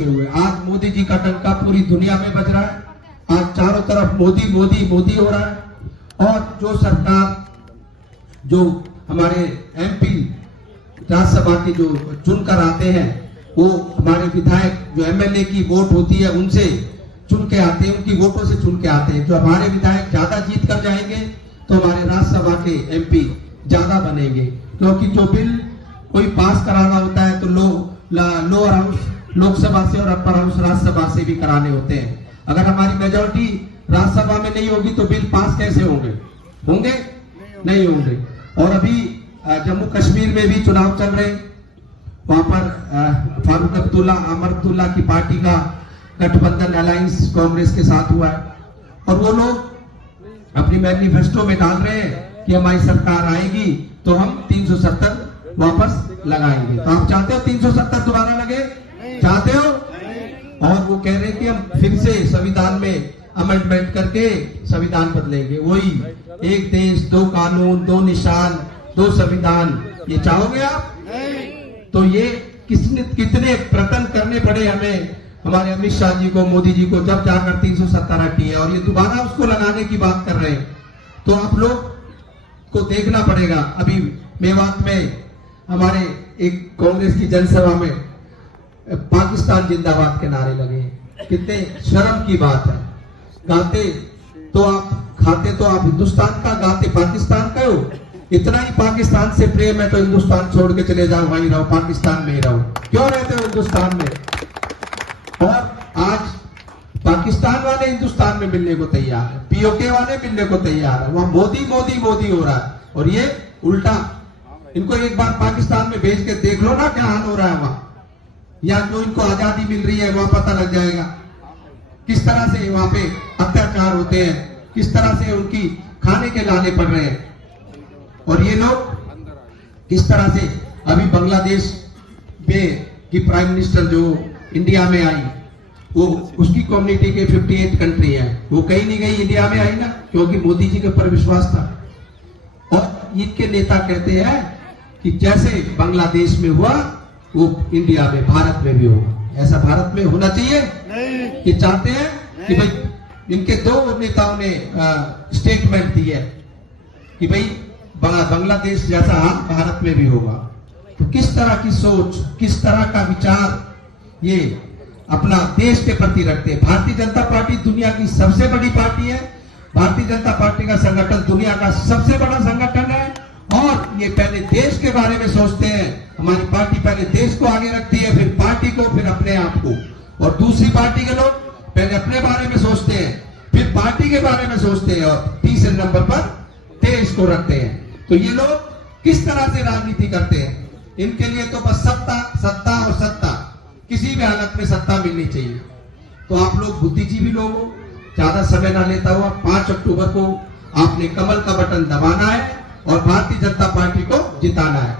में हुए। आज मोदी जी का डंका पूरी दुनिया में बज रहा है। आज चारों तरफ मोदी मोदी मोदी हो रहा है। और जो सरकार, जो हमारे एमपी राज्यसभा के जो चुनकर आते हैं, वो हमारे विधायक जो एमएलए की वोट होती है उनसे चुन के आते हैं, उनकी वोटों से चुन के आते हैं। जो हमारे विधायक ज्यादा जीत कर जाएंगे तो हमारे राज्यसभा के एमपी ज्यादा बनेंगे, क्योंकि जो बिल कोई पास कराना होता है तो लोअर हाउस लोकसभा से और अपर हाउस राज्यसभा से भी कराने होते हैं। अगर हमारी मेजोरिटी राज्यसभा में नहीं होगी तो बिल पास कैसे होंगे? होंगे नहीं होंगे। और अभी जम्मू कश्मीर में भी चुनाव चल रहे, वहां पर फारूक अब्दुल्ला की पार्टी का गठबंधन अलायंस कांग्रेस के साथ हुआ है, और वो लोग अपनी मैनिफेस्टो में डाल रहे हैं कि हमारी सरकार आएगी तो हम 370 वापस लगाएंगे। तो आप चाहते हो 370 दोबारा लगे? चाहते हो? और वो कह रहे हैं कि हम फिर से संविधान में अमेंडमेंट करके संविधान बदलेंगे। वही एक देश दो कानून, दो निशान, दो संविधान, ये चाहोगे आप? तो ये कितने प्रयत्न करने पड़े हमें, हमारे अमित शाह जी को, मोदी जी को, जब जाकर 370 हटी है, और ये दोबारा उसको लगाने की बात कर रहे हैं। तो आप लोग को देखना पड़ेगा। अभी मेवात में हमारे एक कांग्रेस की जनसभा में पाकिस्तान जिंदाबाद के नारे लगे। कितने शर्म की बात है। गाते तो आप, खाते तो आप हिंदुस्तान का, गाते पाकिस्तान का हो। इतना ही पाकिस्तान से प्रेम है तो हिंदुस्तान छोड़ के चले जाओ, वहीं रहो, पाकिस्तान में ही रहो। क्यों रहते हो हिंदुस्तान में? और आज पाकिस्तान वाले हिंदुस्तान में मिलने को तैयार है, पीओके वाले मिलने को तैयार है। वहां मोदी मोदी मोदी हो रहा है, और ये उल्टा। इनको एक बार पाकिस्तान में भेज के देख लो ना क्या हाल हो रहा है वहां, या जो इनको आजादी मिल रही है वहां पता लग जाएगा किस तरह से वहां पे अत्याचार होते हैं, किस तरह से उनकी खाने के लाने पड़ रहे हैं। और ये लोग किस तरह से, अभी बांग्लादेश में की प्राइम मिनिस्टर जो इंडिया में आई, वो उसकी कम्युनिटी के 58 कंट्री है, वो कहीं नहीं गई, इंडिया में आई ना, क्योंकि मोदी जी के ऊपर विश्वास था। और इनके नेता कहते हैं कि जैसे बांग्लादेश में हुआ वो इंडिया में, भारत में भी होगा। ऐसा भारत में होना चाहिए? ये चाहते हैं कि भाई, इनके दो नेताओं ने स्टेटमेंट दी है कि भाई बांग्लादेश जैसा हाल भारत में भी होगा। तो किस तरह की सोच, किस तरह का विचार ये अपना देश के प्रति रखते हैं। भारतीय जनता पार्टी दुनिया की सबसे बड़ी पार्टी है। भारतीय जनता पार्टी का संगठन दुनिया का सबसे बड़ा संगठन है, और ये पहले देश के बारे में सोचते हैं। हमारी पार्टी पहले देश को आगे रखती है, फिर पार्टी को, फिर अपने आप को। और दूसरी पार्टी के लोग पहले अपने बारे में सोचते हैं, फिर पार्टी के बारे में सोचते हैं, और तीसरे नंबर पर देश को रखते हैं। तो ये लोग किस तरह से राजनीति करते हैं? इनके लिए तो बस सत्ता सत्ता और सत्ता, किसी भी हालत में सत्ता मिलनी चाहिए। तो आप लोग बुद्धिजीवी लोग हो, ज्यादा समय ना लेता हुआ 5 अक्टूबर को आपने कमल का बटन दबाना है और भारतीय जनता पार्टी को जिताना है।